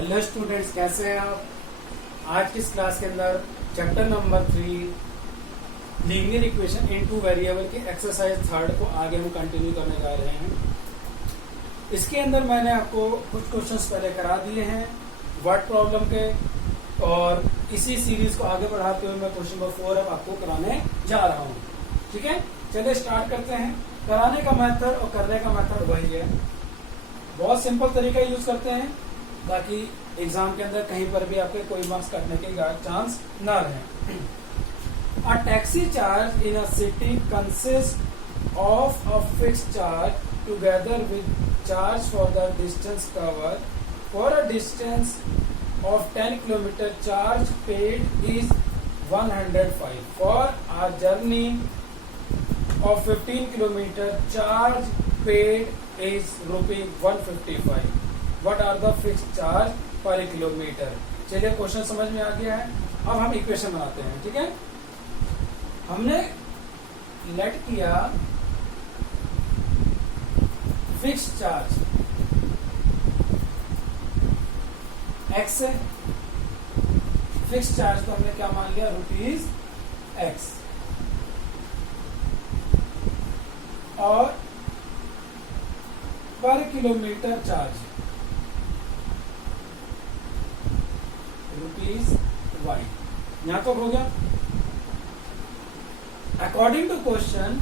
Hello students, कैसे हैं आप। आज की इस क्लास के अंदर chapter number 3 linear equation in two variable के एक्सरसाइज 3 को आगे हम कंटिन्यू करने जा रहे हैं। इसके अंदर मैंने आपको कुछ क्वेश्चंस पहले करा दिए हैं वर्ड प्रॉब्लम के, और इसी सीरीज को आगे बढ़ाते हुए मैं क्वेश्चन नंबर 4 अब आपको कराने जा रहा हूँ। ठीक है, चलिए स्टार्ट करते हैं। कराने का मेथड और करने का मेथड वही है, बहुत सिंपल तरीका यूज करते हैं ताकि एग्जाम के अंदर कहीं पर भी आपके कोई मार्क्स कटने के चांस ना रहे। A taxi charge in a city consists of a fixed charge together with charge for the distance covered. For a distance of 10 km, charge paid is 105. For a journey of 15 km, charge paid is ₹155. What are the fixed charge per kilometer? चलिए question समझ में आ गया है। अब हम equation बनाते हैं। ठीक है, हमने लेट किया फिक्स चार्ज x है। फिक्स चार्ज को हमने क्या मान लिया, ₹x, और पर किलोमीटर चार्ज ₹y। यहां तो हो गया। अकॉर्डिंग टू क्वेश्चन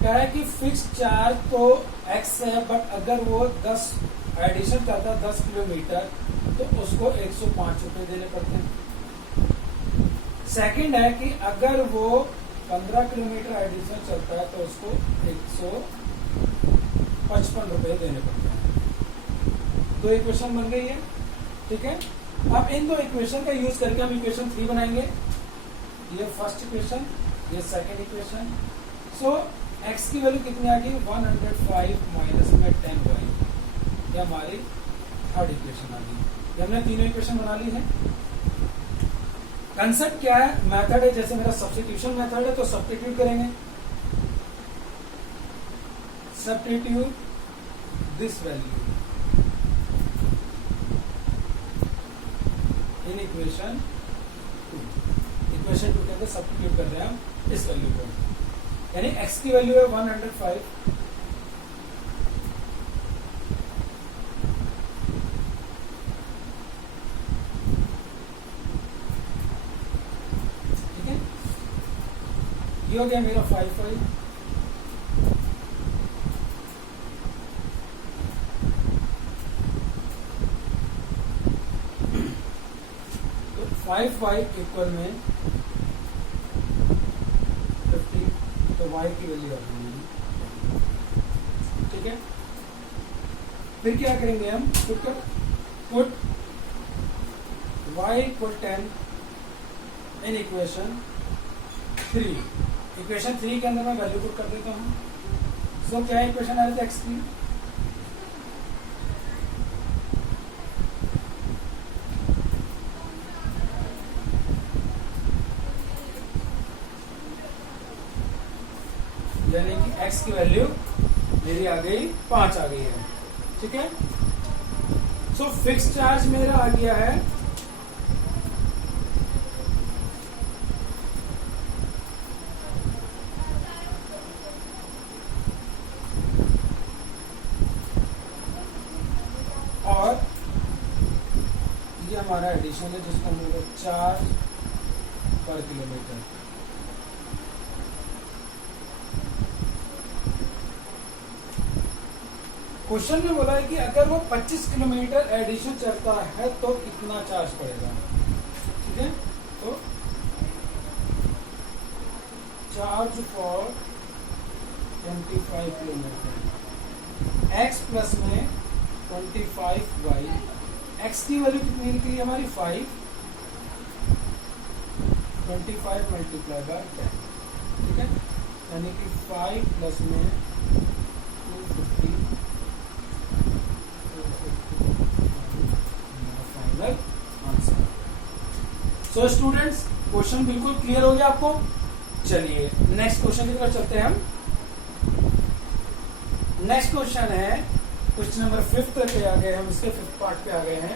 कह रहा है कि फिक्स चार्ज तो x है, बट अगर वो 10 एडिशन करता है 10 किलोमीटर तो उसको 105 रुपए देने पड़ते हैं। सेकंड है कि अगर वो 15 किलोमीटर एडिशन चलता है तो उसको 155 रुपए देने पड़ते हैं। दो इक्वेशन बन गई है। ठीक है, अब इन दो इक्वेशन का यूज करके हम इक्वेशन 3 बनाएंगे। ये फर्स्ट इक्वेशन, ये सेकंड इक्वेशन। सो x की वैल्यू कितनी आ गई, 105 माइनस में 10y। ये हमारी थर्ड इक्वेशन आ गई। हमने तीनों इक्वेशन बना ली है। कंसेप्ट क्या है, मेथड है। जैसे मेरा सब्स्टिट्यूशन मेथड है तो सब्स्टिट्यूट करेंगे। Substitute this value in equation 2। Equation 2 के अंदर सब्स्टिट्यूट कर रहे हैं हम इस वैल्यू को, यानी x की वैल्यू है 105, ठीक है। ये हो गया मेरा 55, तो 5y इक्वल में 50, तो y की वैल्यू आ जाएगी। ठीक है, फिर क्या करेंगे हम, put y equal 10 in equation 3। Equation 3 के अंदर मैं वैल्यू पुट कर देता हूँ। सो क्या इक्वेशन आ रही थी x की, यानी कि x की वैल्यू मेरी आ गई 5 आ गई है। ठीक है, सो फिक्स चार्ज मेरा आ गया है और ये हमारा एडिशन है जिसको हम लोग चार्ज पर किलोमीटर। क्वेश्चन में बोला है कि अगर वो 25 किलोमीटर एडिशन चलता है तो कितना चार्ज पड़ेगा। ठीक है, तो charge for 25 kilometre x plus में 25y। x की वैल्यू कितनी निकली हमारी 5, 25 मल्टीप्लाई बाय 10। ठीक है, यानी कि 5 प्लस में 250 आंसर। सो स्टूडेंट्स, क्वेश्चन बिल्कुल क्लियर हो गया आपको। चलिए नेक्स्ट क्वेश्चन की तरफ चलते हैं हम। नेक्स्ट क्वेश्चन है क्वेश्चन नंबर 5 पे आ गए हम, इसके 5th पार्ट पे आ गए हैं।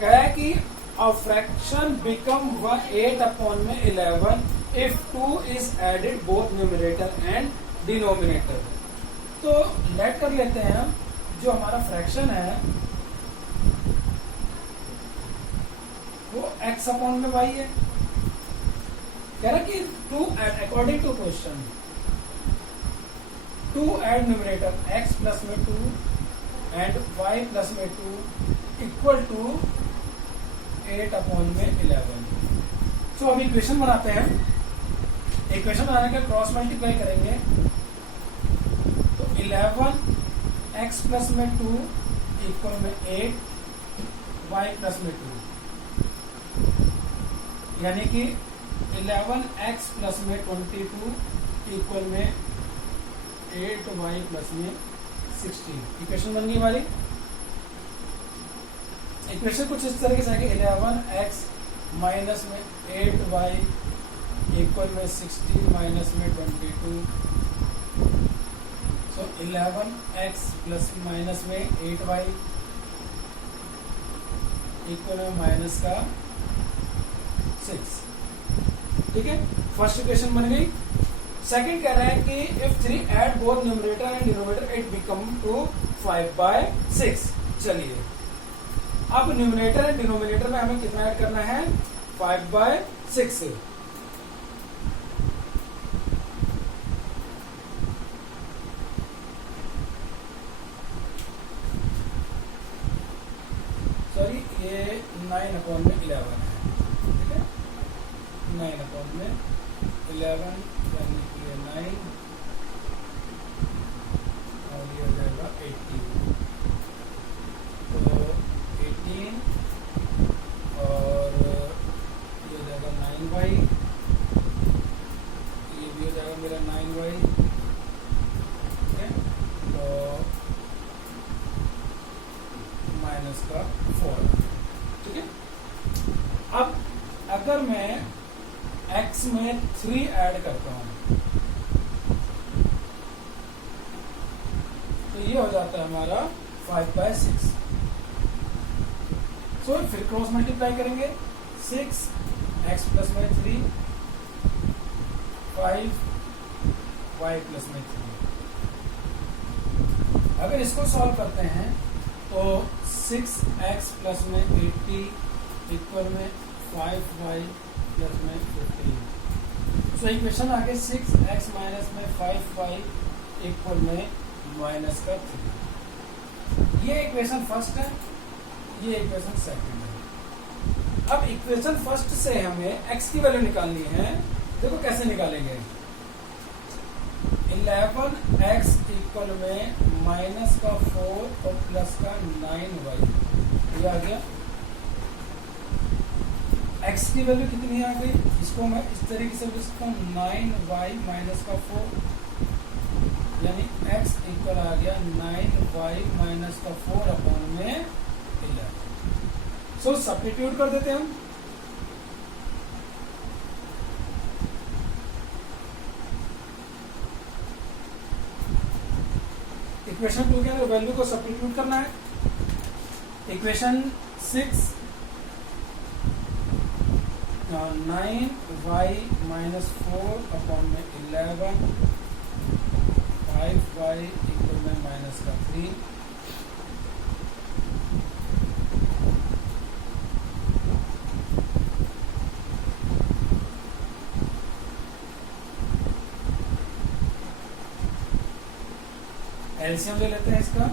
कह है कि a fraction become 8/11 if 2 is added both numerator and denominator। तो लेट कर लेते हैं हम, जो हमारा फ्रैक्शन है वो x/y है। कह रहा कि 2 according to question 2 add numerator x plus में 2 एंड y प्लस में 2 इक्वल टू 8/11। सो अब इक्वेशन बनाते हैं। इक्वेशन बनाने का क्रॉस मल्टीप्लाई करेंगे तो 11 x प्लस में 2 इक्वल में 8 y प्लस में 2, यानी कि 11x प्लस में 22 इक्वल में 8y प्लस में 16। इक्वेशन बन गई हमारी। इक्वेशन कुछ इस तरह से आएगी 11x माइनस में 8y इक्वल में 16 माइनस में 22। सो 11x प्लस माइनस में 8y इक्वल में माइनस का 6। ठीक है, फर्स्ट इक्वेशन बन गई। सेकंड कह रहा है कि if 3 add both numerator and denominator it become to 5/6। चलिए अब न्यूमरेटर एंड डिनोमिनेटर में हमें कितना ऐड करना है, 5/6। सॉरी, ये 9/11 है। ठीक है, 9/11 यानी कि ये 9 और ये हो जाएगा 18। तो 18 और ये हो जाएगा 9y, ये भी हो जाएगा मेरा 9y। ठीक है, तो माइनस का 4। ठीक है, अब अगर मैं x में 3 ऐड करता हूं तो ये हो जाता है हमारा 5/6। सो फिर क्रॉस मल्टीप्लाई करेंगे 6x प्लस में 3 5y प्लस में 3। अगर इसको सॉल्व करते हैं तो 6x प्लस में 80 इक्वल में 5y प्लस में 15। सो इक्वेशन आगे 6x माइनस में 5y इक्वल में माइनस का 3। ये इक्वेशन फर्स्ट है, ये इक्वेशन सेकंड है। अब इक्वेशन फर्स्ट से हमें x की वैल्यू निकालनी है। देखो कैसे निकालेंगे, 11x इक्वल में माइनस का 4 और प्लस का 9y। ये आ गया। x की वैल्यू कितनी आ गई, इसको मैं इस तरीके से लिख सकता हूँ 9y माइनस का 4, यानी x इक्वल आ गया 9y माइनस का 4/11। सो सब्स्टिट्यूट कर देते हैं हम। इक्वेशन 2 के अंदर वैल्यू को सब्स्टिट्यूट करना है। Equation 6 9y minus 4/11 5y equal में माइनस का 3। एलसीएम ले लेते हैं इसका।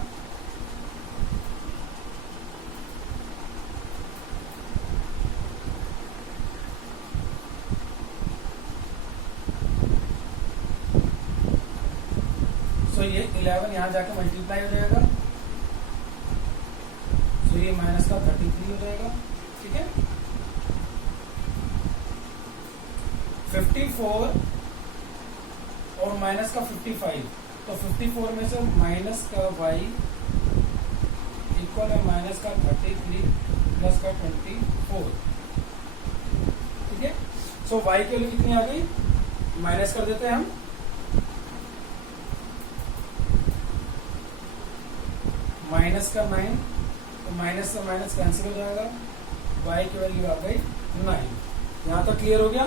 सो ये 11 यहां जाके मल्टीप्लाई हो जाएगा, सो ये माइनस का 33 हो जाएगा। ठीक है, 54 और माइनस का 55, तो 54 में से माइनस का y इक्वल है माइनस का 33 प्लस का 24। ठीक है, सो y की वैल्यू कितनी आ गई, माइनस कर देते हैं हम। माइनस का 9, तो माइनस से माइनस कैंसिल हो जाएगा, y की वैल्यू आ गई 9। यहाँ तक क्लियर हो गया।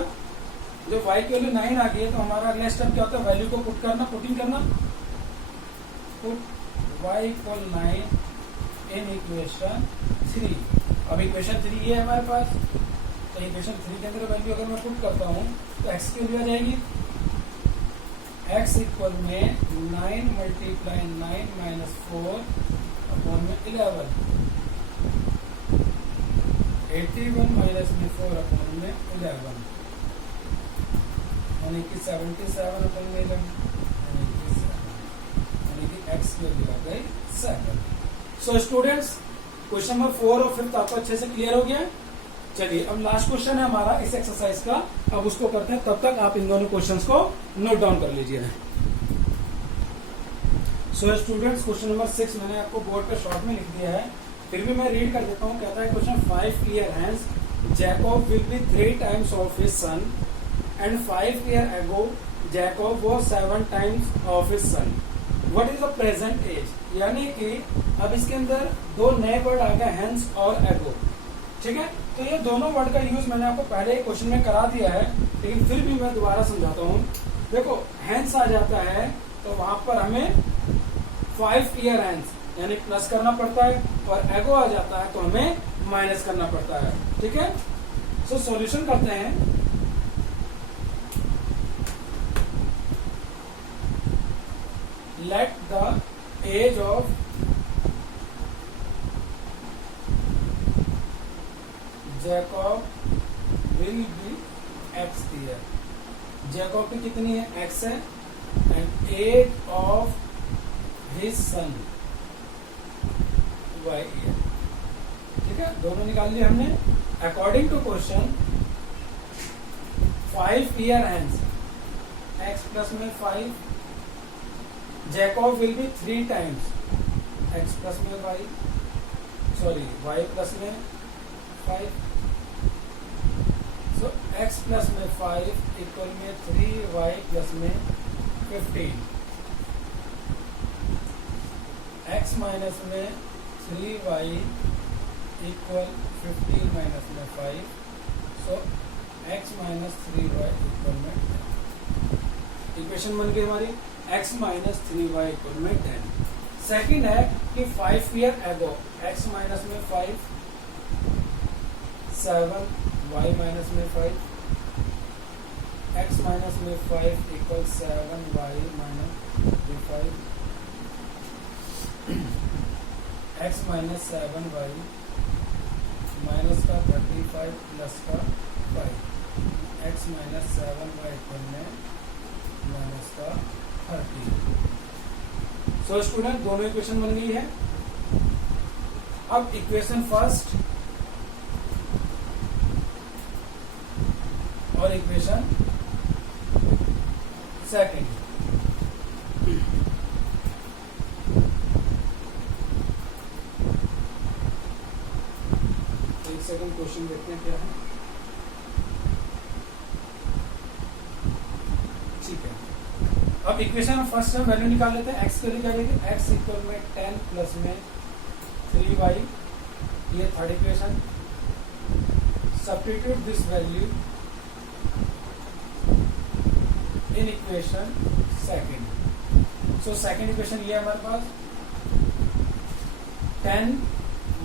जब y की वैल्यू 9 आ गई है तो हमारा अगला स्टेप क्या होता है, वैल्यू को पुट करना, पुटिंग करना। Put y equal 9 in equation 3। अब इक्वेशन 3 ये है हमारे पास, तो इक्वेशन 3 के अंदर वैल्यू अगर मैं पुट करता हूँ तो x की वैल्यू आ जाएगी, x इक्वल में 9 मल्टीप्लाई 9 माइनस 4 अपॉन में 11, 81 माइनस में 4 अपॉन में 11, यानी कि 77 अपॉन में 11, यानी कि x की वैल्यू आ गई 7। सो स्टूडेंट्स, क्वेश्चन नंबर 4 और 5 आपको अच्छे से क्लियर हो गया। चलिए अब लास्ट क्वेश्चन है हमारा इस एक्सरसाइज का, अब उसको करते हैं। तब तक आप इन दोनों क्वेश्चंस को नोट डाउन कर लीजिए। सो स्टूडेंट्स, क्वेश्चन नंबर 6 मैंने आपको बोर्ड पे शॉर्ट में लिख दिया है, फिर भी मैं रीड कर देता हूँ। कहता है question, 5 year hence Jacob will be 3 times of his son and 5 year ago Jacob was 7 times of his son, what is the present age. यानी कि अब इसके अंदर दो नए वर्ड आ गए, हैंस और एगो, ठीक है। तो ये दोनों वर्ड का यूज मैंने आपको पहले ही क्वेश्चन में करा दिया है, लेकिन फिर भी मैं दोबारा समझाता हूँ। देखो, हैंस आ जाता है तो वहां पर हमें 5 ईयर हैंस यानी प्लस करना पड़ता है, और एगो आ जाता है तो हमें माइनस करना पड़ता है, ठीक है। सो सॉल्यूशन करते हैं। Let the age of Jacob will be x year. Jacob की कितनी है, x है, and age of his son y year, ठीक है। दोनों निकाल लिए हमने। According to question 5 year hence, x plus में 5, Jacob will be 3 times x plus में y, सॉरी y प्लस में 5, सो x प्लस में 5 इक्वल में 3y प्लस में 15, x माइनस में 3y इक्वल 15 माइनस में 5, सो x माइनस 3y इक्वल में 10। Equation बन गई हमारी, x माइनस 3y इक्वल में 10। सेकेंड है कि 5 ईयर एगो, x माइनस में 5, 7 y माइनस में 5, x माइनस में 5 equal 7y minus 5, x minus 7y minus का 35 प्लस का 5, x माइनस 7y इक्वल में माइनस का 30। सो स्टूडेंट, दोनों इक्वेशन बन गई है। अब इक्वेशन फर्स्ट और इक्वेशन सेकंड, एक सेकंड क्वेश्चन देखते हैं क्या है, ठीक है। अब इक्वेशन फर्स्ट में वैल्यू निकाल लेते हैं। x के लिए क्या लेंगे, x इक्वल में 10 प्लस में 3y, ये third equation. Substitute this value in equation second. So second equation ये है हमारे पास, 10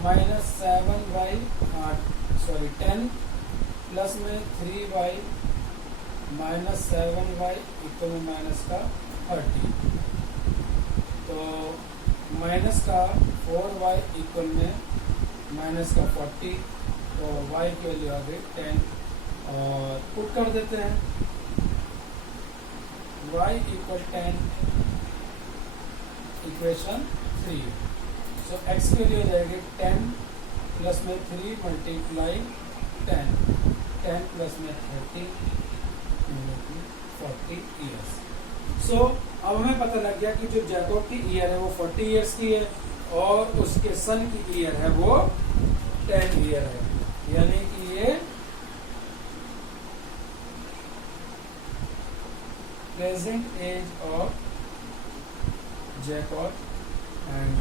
माइनस 7y, 10 प्लस में 3y माइनस 7y इक्वल में माइनस का 30, तो माइनस का 4y इक्वल में माइनस का 40, तो y की वैल्यू आ गई 10, और पुट कर देते हैं y इक्वल 10 इक्वेशन 3। सो x की वैल्यू हो जाएगी 10 प्लस में 3 मल्टीप्लाई 10, 10 प्लस में 30 40 ईयर्स। सो अब हमें पता लग गया कि जो जैकब की ईयर है वो 40 ईयर्स की है, और उसके सन की ईयर है वो 10 ईयर है, यानी कि ये present age of Jacob and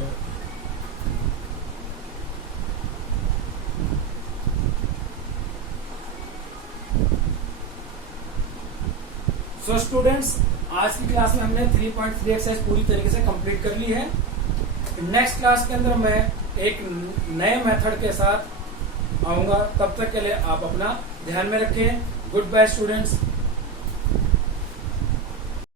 so students, आज की क्लास में हमने 3.3 एक्सरसाइज पूरी तरीके से कंप्लीट कर ली है। नेक्स्ट क्लास के अंदर मैं एक नए मेथड के साथ आऊंगा। तब तक के लिए आप अपना ध्यान में रखें। Good bye students.